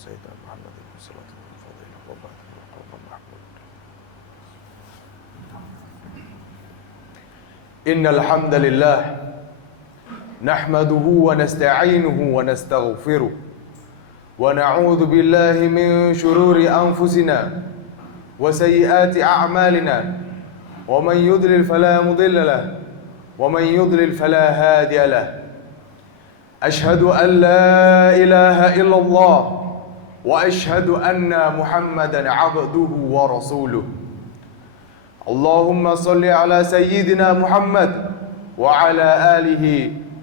سيدنا محمد صلى الله عليه وسلم وبعد مقام محمود. إن الحمد لله نحمده ونستعينه ونستغفره ونعوذ بالله من شرور أنفسنا وسيئات أعمالنا ومن يضلل فلا مضل له ومن يضلل فلا هادي له. أشهد أن لا إله إلا الله وأشهد أن محمدا عبده ورسوله. اللهم صل على سيدنا محمد وعلى آله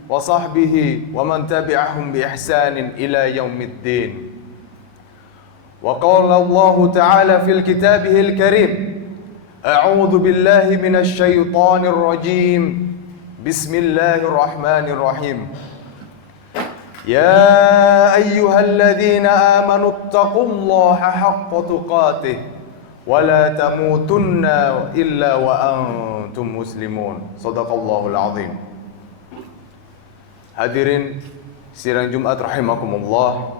وصحبه ومن تبعهم بإحسان إلى يوم الدين. وقال الله تعالى في كتابه الكريم: أعوذ بالله من الشيطان الرجيم بسم الله الرحمن الرحيم. يا أيها الذين آمنوا اتقوا الله حق تقاته ولا تموتن إلا وأنتم مسلمون. Sadaqallahul azim. Hadirin sidang Jumat rahimakumullah.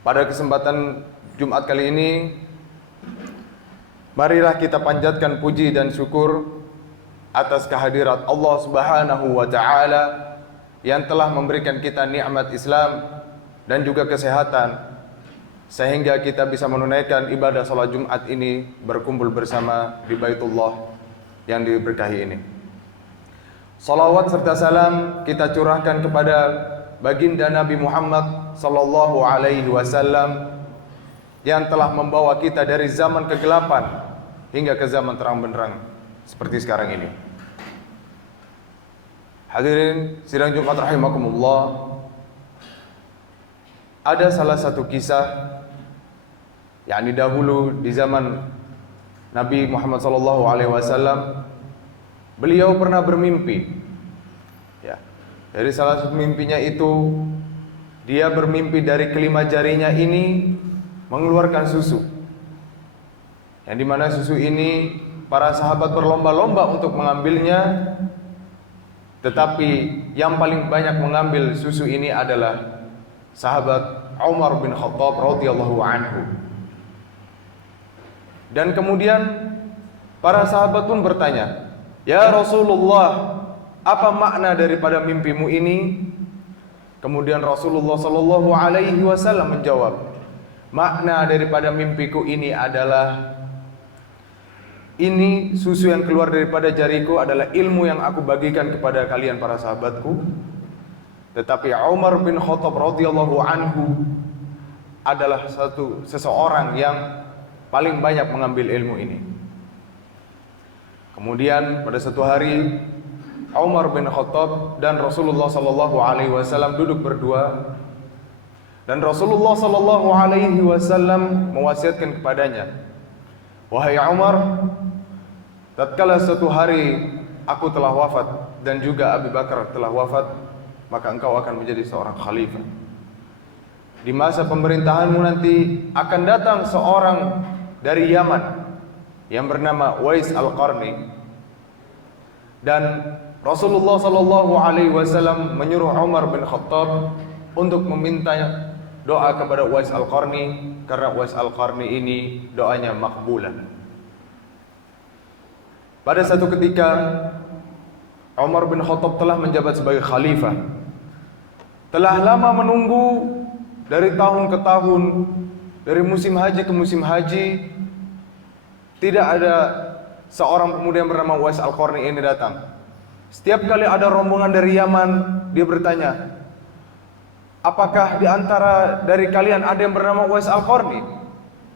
Pada kesempatan Jumat kali ini, marilah kita panjatkan puji dan syukur atas kehadirat Allah Subhanahu wa taala yang telah memberikan kita nikmat Islam dan juga kesehatan, sehingga kita bisa menunaikan ibadah salat Jumat ini berkumpul bersama di Baitullah yang diberkahi ini. Salawat serta salam kita curahkan kepada baginda Nabi Muhammad sallallahu alaihi wasallam yang telah membawa kita dari zaman kegelapan hingga ke zaman terang benderang seperti sekarang ini. Hadirin sidang Jumat rahimakumullah, ada salah satu kisah yakni dahulu di zaman Nabi Muhammad sallallahu alaihi wasallam, beliau pernah bermimpi. Ya, dari salah satu mimpinya itu, dia bermimpi dari kelima jarinya ini mengeluarkan susu. Yang dimana susu ini para sahabat berlomba-lomba untuk mengambilnya, tetapi yang paling banyak mengambil susu ini adalah sahabat Umar bin Khattab radhiyallahu anhu. Dan kemudian para sahabat pun bertanya, "Ya Rasulullah, apa makna daripada mimpimu ini?" Kemudian Rasulullah sallallahu alaihi wasallam menjawab, "Makna daripada mimpiku ini adalah ini susu yang keluar daripada jariku adalah ilmu yang aku bagikan kepada kalian para sahabatku. Tetapi Umar bin Khattab radhiyallahu anhu adalah seseorang yang paling banyak mengambil ilmu ini." Kemudian pada satu hari Umar bin Khattab dan Rasulullah sallallahu alaihi wasallam duduk berdua, dan Rasulullah sallallahu alaihi wasallam mewasiatkan kepadanya, "Wahai Umar, tatkala suatu hari aku telah wafat dan juga Abu Bakar telah wafat, maka engkau akan menjadi seorang khalifah. Di masa pemerintahanmu nanti akan datang seorang dari Yaman yang bernama Uwais Al-Qarni." Dan Rasulullah sallallahu alaihi wasallam menyuruh Umar bin Khattab untuk meminta doa kepada Uwais Al-Qarni, karena Uwais Al-Qarni ini doanya makbulah. Pada satu ketika Umar bin Khattab telah menjabat sebagai khalifah. Telah lama menunggu, dari tahun ke tahun, dari musim haji ke musim haji, tidak ada seorang pemuda yang bernama Uwais Al-Qarni ini datang. Setiap kali ada rombongan dari Yaman, dia bertanya, "Apakah di antara dari kalian ada yang bernama Uwais Al-Qarni?"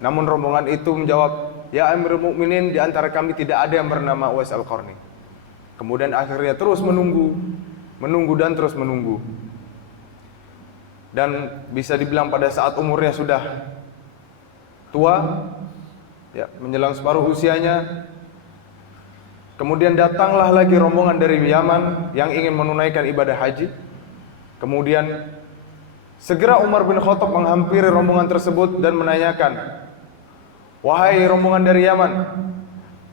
Namun rombongan itu menjawab, "Ya Amirul Mukminin, di antara kami tidak ada yang bernama Uwais Al-Qarni." Kemudian akhirnya terus menunggu dan terus menunggu. Dan bisa dibilang pada saat umurnya sudah tua, ya, menjelang separuh usianya, kemudian datanglah lagi rombongan dari Yaman yang ingin menunaikan ibadah haji. Kemudian segera Umar bin Khattab menghampiri rombongan tersebut dan menanyakan, "Wahai rombongan dari Yaman,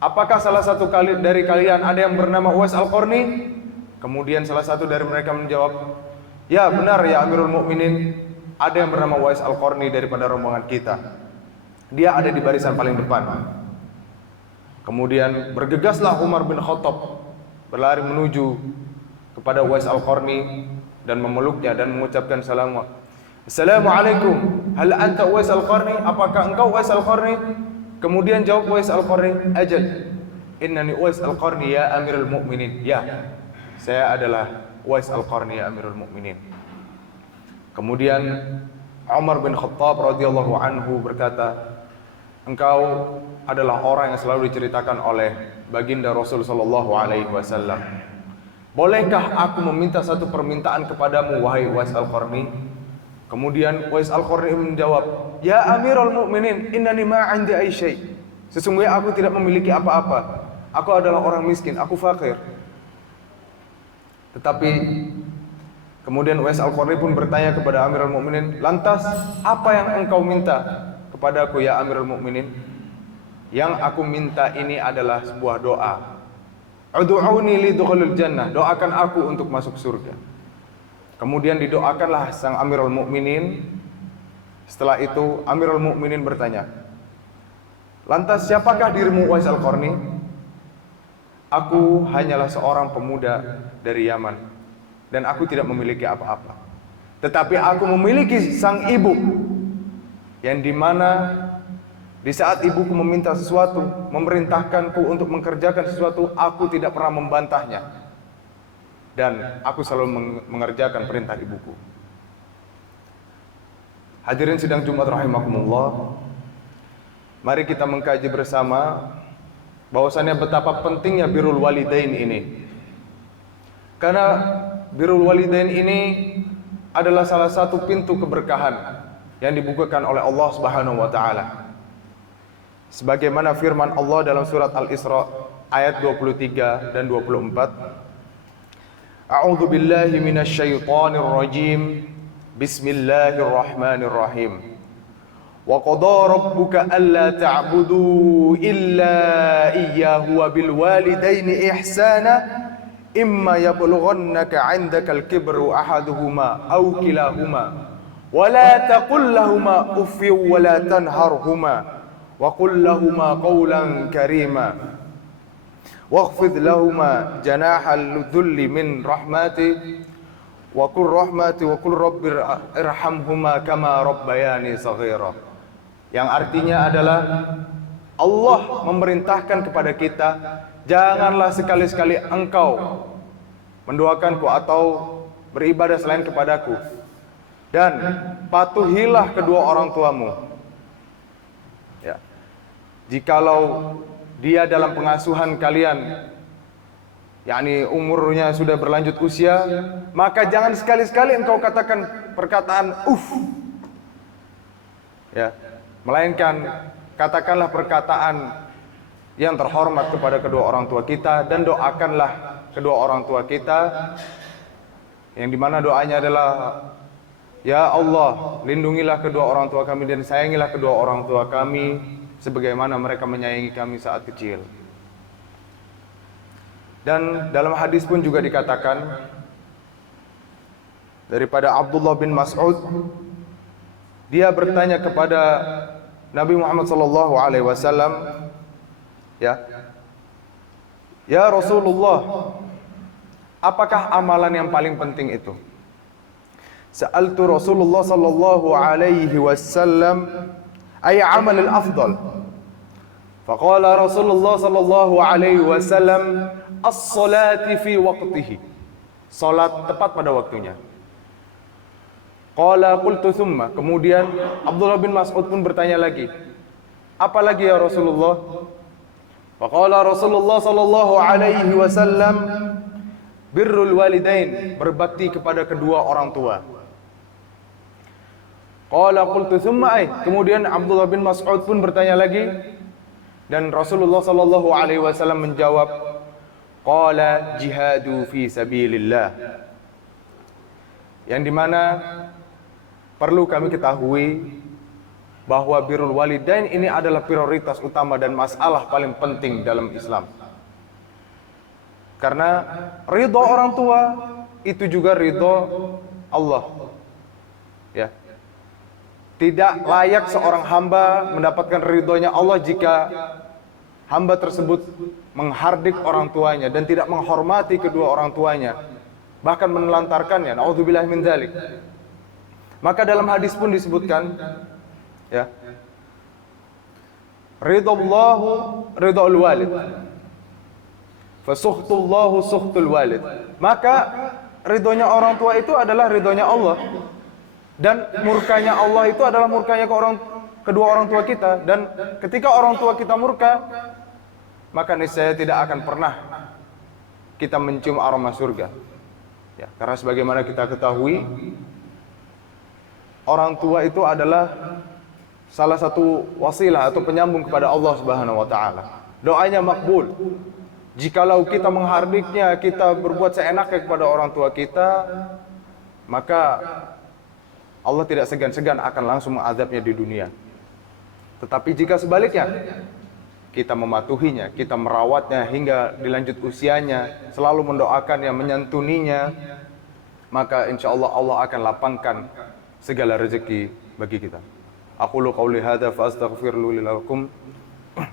apakah salah satu dari kalian ada yang bernama Uwais Al-Qarni?" Kemudian salah satu dari mereka menjawab, "Ya benar ya Amirul Mukminin, ada yang bernama Uwais Al-Qarni daripada rombongan kita. Dia ada di barisan paling depan. Kemudian bergegaslah Umar bin Khattab berlari menuju kepada Uwais Al-Qarni dan memeluknya dan mengucapkan Assalamualaikum, hal anta Uwais Al-Qarni? Apakah engkau Uwais Al-Qarni? Kemudian jawab Uwais Al-Qarni, ajal, innani Uwais Al-Qarni ya Amirul Mukminin. Ya, saya adalah Uwais Al-Qarni ya Amirul Mukminin. Kemudian Umar bin Khattab radhiyallahu anhu berkata, engkau adalah orang yang selalu diceritakan oleh baginda Rasul sallallahu alaihi wasallam. Bolehkah aku meminta satu permintaan kepadamu wahai Uwais Al-Qarni? Kemudian Uwais Al-Qarni menjawab, ya Amirul Mukminin, innani ma 'indi ay syai'. Sesungguhnya aku tidak memiliki apa-apa. Aku adalah orang miskin, aku fakir. Tetapi kemudian Uwais Al-Qarni pun bertanya kepada Amirul Mukminin, lantas apa yang engkau minta kepadaku ya Amirul Mukminin? Yang aku minta ini adalah sebuah doa. Ud'uuni lidukhulil jannah, doakan aku untuk masuk surga. Kemudian didoakanlah sang Amirul Mukminin. Setelah itu Amirul Mukminin bertanya, lantas siapakah dirimu Uwais Al-Qarni? Aku hanyalah seorang pemuda dari Yaman dan aku tidak memiliki apa-apa. Tetapi aku memiliki sang ibu, yang dimana di saat ibuku meminta sesuatu, memerintahkanku untuk mengerjakan sesuatu, aku tidak pernah membantahnya. Dan aku selalu mengerjakan perintah ibuku. Hadirin sidang Jumat rahimakumullah, mari kita mengkaji bersama bahwasannya betapa pentingnya birrul walidain ini. Karena birrul walidain ini adalah salah satu pintu keberkahan yang dibukakan oleh Allah Subhanahu wa taala. Sebagaimana firman Allah dalam surat Al-Isra ayat 23 dan 24. A'udzu billahi minasyaitonir rajim. Bismillahirrahmanirrahim. Wa qada rabbuka alla ta'budu illa iyyahu wa bil walidaini ihsana imma yablughannaka 'indakal kibru ahaduhuma aw kilahuma wa la taqul lahumā uffin wa la tanharhumā wa qul lahumā qawlan karīmā wakhfid lahumā janāhal dhulli min rahmati wa qul rahmati wa qul rabbi irhamhumā kamā rabbayānī shaghīrā. Yang artinya adalah Allah memerintahkan kepada kita, janganlah sekali-sekali engkau mendoakanku atau beribadah selain kepadaku, dan patuhilah kedua orang tuamu. Ya. Jikalau dia dalam pengasuhan kalian, yakni umurnya sudah berlanjut usia, maka jangan sekali-sekali engkau katakan perkataan ya, melainkan katakanlah perkataan yang terhormat kepada kedua orang tua kita, dan doakanlah kedua orang tua kita, yang dimana doanya adalah, ya Allah, lindungilah kedua orang tua kami dan sayangilah kedua orang tua kami sebagaimana mereka menyayangi kami saat kecil. Dan dalam hadis pun juga dikatakan daripada Abdullah bin Mas'ud, dia bertanya kepada Nabi Muhammad sallallahu alaihi wasallam, ya Rasulullah, apakah amalan yang paling penting itu? Sa'altu Rasulullah sallallahu alaihi wasallam ay amal al-afdal. Faqala Rasulullah sallallahu alaihi wasallam as-salati fi waqtihi. Salat tepat pada waktunya. Qala qultu thumma. Kemudian Abdullah bin Mas'ud pun bertanya lagi, apa lagi ya Rasulullah? Faqala Rasulullah sallallahu alaihi wasallam birrul walidain, berbakti kepada kedua orang tua. Qala qultu thumma ay. Kemudian Abdullah bin Mas'ud pun bertanya lagi, dan Rasulullah sallallahu alaihi wasallam menjawab, qala jihadu fi sabilillah. Yang dimana perlu kami ketahui bahwa birrul walidain ini adalah prioritas utama dan masalah paling penting dalam Islam. Karena ridho orang tua itu juga ridho Allah. Ya. Tidak layak seorang hamba mendapatkan ridhonya Allah jika hamba tersebut menghardik orang tuanya dan tidak menghormati kedua orang tuanya, bahkan menelantarkannya. Na'udzubillah min dzalik. Maka dalam hadis pun disebutkan, ya, ridallahu ridul walid, fasuhtullahu suhtul walid. Maka ridhonya orang tua itu adalah ridhonya Allah, dan murkanya Allah itu adalah murkanya kedua orang tua kita. Dan ketika orang tua kita murka, maka niscaya tidak akan pernah kita mencium aroma surga. Ya, karena sebagaimana kita ketahui, orang tua itu adalah salah satu wasilah atau penyambung kepada Allah Subhanahu wa taala. Doanya makbul. Jikalau kita menghardiknya, kita berbuat seenaknya kepada orang tua kita, maka Allah tidak segan-segan akan langsung mengazabnya di dunia. Tetapi jika sebaliknya, kita mematuhinya, kita merawatnya hingga dilanjut usianya, selalu mendoakannya, menyantuninya, maka insya Allah Allah akan lapangkan segala rezeki bagi kita. Aqulu qawli hadza fa astaghfiru lakum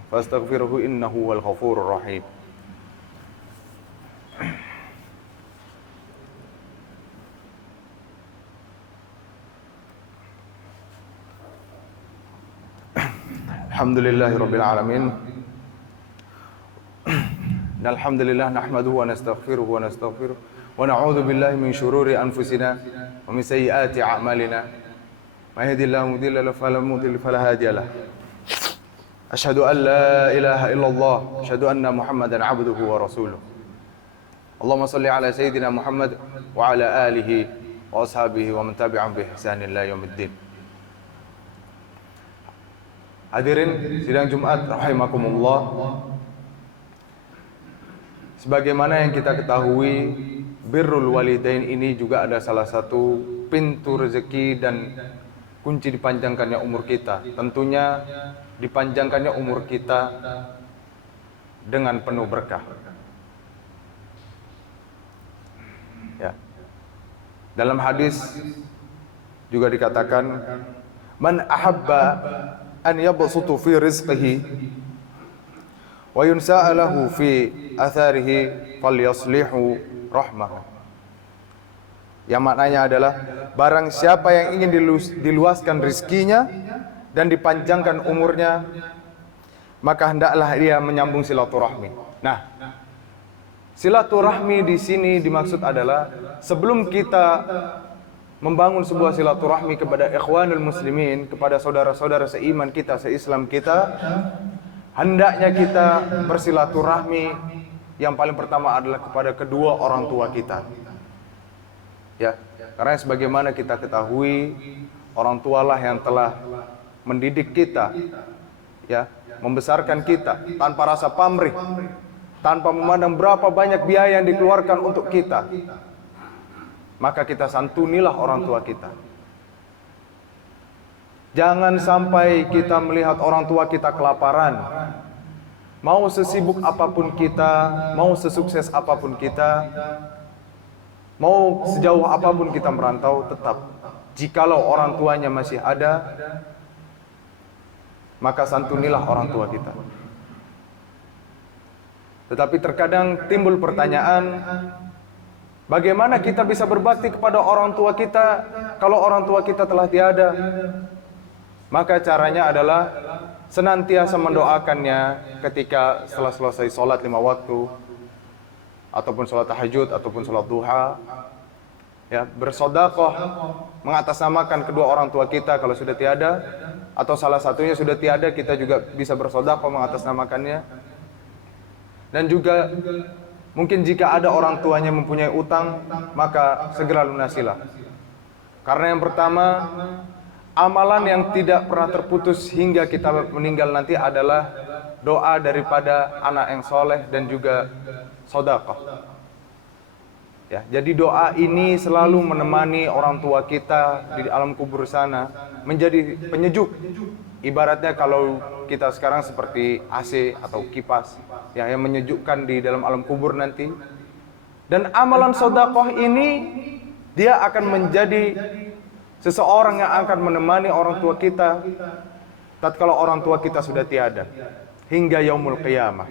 fastaghfiruhu innahu wal ghafurur rahim. Alhamdulillahirabbil alamin. Alhamdulillah nahmaduhu wa nastaghfiruhu wa nastaghfiruh wa na'udzu billahi min shururi anfusina wa min sayyiati a'malina. May yahdihillahu mudilla lahu fala mudilla fala hadiya lahu. Asyhadu an la ilaha illallah, asyhadu anna Muhammadan 'abduhu wa rasuluh. Allahumma shalli ala sayyidina Muhammad wa ala alihi wa ashabihi wa man tabi'ahum bi ihsanin ila yaumiddin. Hadirin sidang Jumat rahimakumullah. Sebagaimana yang kita ketahui, birrul walidain ini juga ada salah satu pintu rezeki dan kunci dipanjangkannya umur kita. Tentunya dipanjangkannya umur kita dengan penuh berkah. Ya. Dalam hadis juga dikatakan, man ahabba an yabsutu fi rizqihi wa yunsa'a lahu fi atharihi falyaslihu rahmah. Yang maknanya adalah, barang siapa yang ingin diluaskan rizkinya dan dipanjangkan umurnya, maka hendaklah dia menyambung silaturahmi. Nah, silaturahmi di sini dimaksud adalah sebelum kita membangun sebuah silaturahmi kepada ikhwanul muslimin, kepada saudara-saudara seiman kita, seislam kita, hendaknya kita bersilaturahmi yang paling pertama adalah kepada kedua orang tua kita. Ya, karena sebagaimana kita ketahui, orang tualah yang telah mendidik kita, ya, membesarkan kita tanpa rasa pamrih, tanpa memandang berapa banyak biaya yang dikeluarkan untuk kita. Maka kita santunilah orang tua kita. Jangan sampai kita melihat orang tua kita kelaparan. Mau sesibuk apapun kita, mau sesukses apapun kita, mau sejauh apapun kita merantau, tetap jikalau orang tuanya masih ada, maka santunilah orang tua kita. Tetapi terkadang timbul pertanyaan, bagaimana kita bisa berbakti kepada orang tua kita kalau orang tua kita telah tiada? Maka caranya adalah senantiasa mendoakannya ketika setelah selesai sholat 5 waktu, ataupun sholat tahajud, ataupun sholat duha. Ya, bersedekah, mengatasnamakan kedua orang tua kita kalau sudah tiada, atau salah satunya sudah tiada, kita juga bisa bersedekah mengatasnamakannya. Dan juga mungkin jika ada orang tuanya mempunyai utang, maka segera lunasilah. Karena yang pertama, amalan yang tidak pernah terputus hingga kita meninggal nanti adalah doa daripada anak yang soleh dan juga sedekah. Ya, jadi doa ini selalu menemani orang tua kita di alam kubur sana, menjadi penyejuk. Ibaratnya kalau kita sekarang seperti AC atau kipas, ya, yang menyejukkan di dalam alam kubur nanti. Dan amalan sedekah ini dia akan menjadi seseorang yang akan menemani orang tua kita tatkala orang tua kita sudah tiada hingga yaumul qiyamah.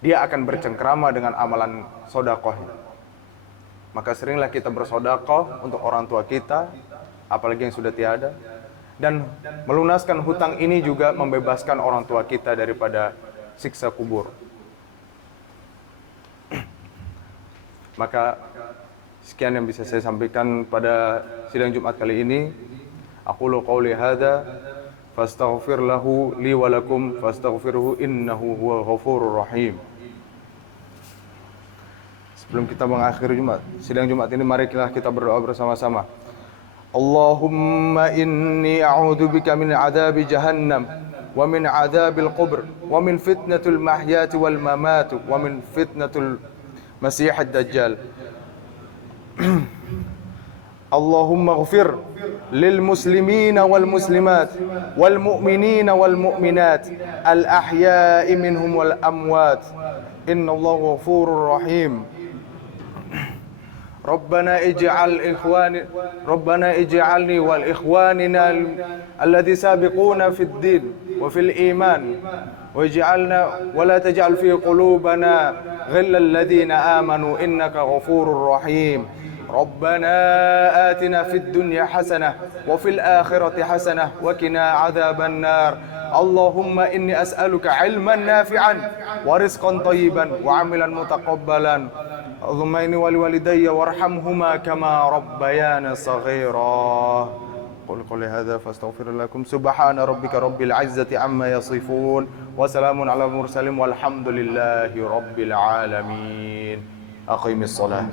Dia akan bercengkrama dengan amalan sedekahnya. Maka seringlah kita bersedekah untuk orang tua kita, apalagi yang sudah tiada. Dan melunaskan hutang ini juga membebaskan orang tua kita daripada siksa kubur. Maka sekian yang bisa saya sampaikan pada sidang Jumat kali ini. Aqulu qouli hadza fastaghfir lahu li wa lakum fastaghfiruhu innahu huwal ghafurur rahim. Sebelum kita mengakhiri sidang Jumat ini, mari kita berdoa bersama-sama. Allahumma inni a'udzubika min adzabi jahannam wa min adzabil qabr wa min fitnatul mahyati wal mamat wa min fitnatul masiihid dajjal. Allahumma ighfir lil muslimina wal muslimat wal mu'minina wal mu'minat al ahya'i minhum wal amwat innallaha ghafurur rahim. ربنا اجعلني والإخواننا الذي سابقونا في الدين وفي الإيمان واجعلنا ولا تجعل في قلوبنا غل الذين آمنوا إنك غفور رحيم. ربنا آتنا في الدنيا حسنة وفي الآخرة حسنة وقنا عذاب النار. اللهم إني أسألك علما نافعا ورزقا طيبا وعملا متقبلا. اللهم إني ولوالدي وارحمهما كما ربيانا صغيرا. قولي هذا فاستغفر لكم. سبحان ربك رب العزة عما يصفون وسلام على المرسلين والحمد لله رب العالمين. أقيم الصلاة.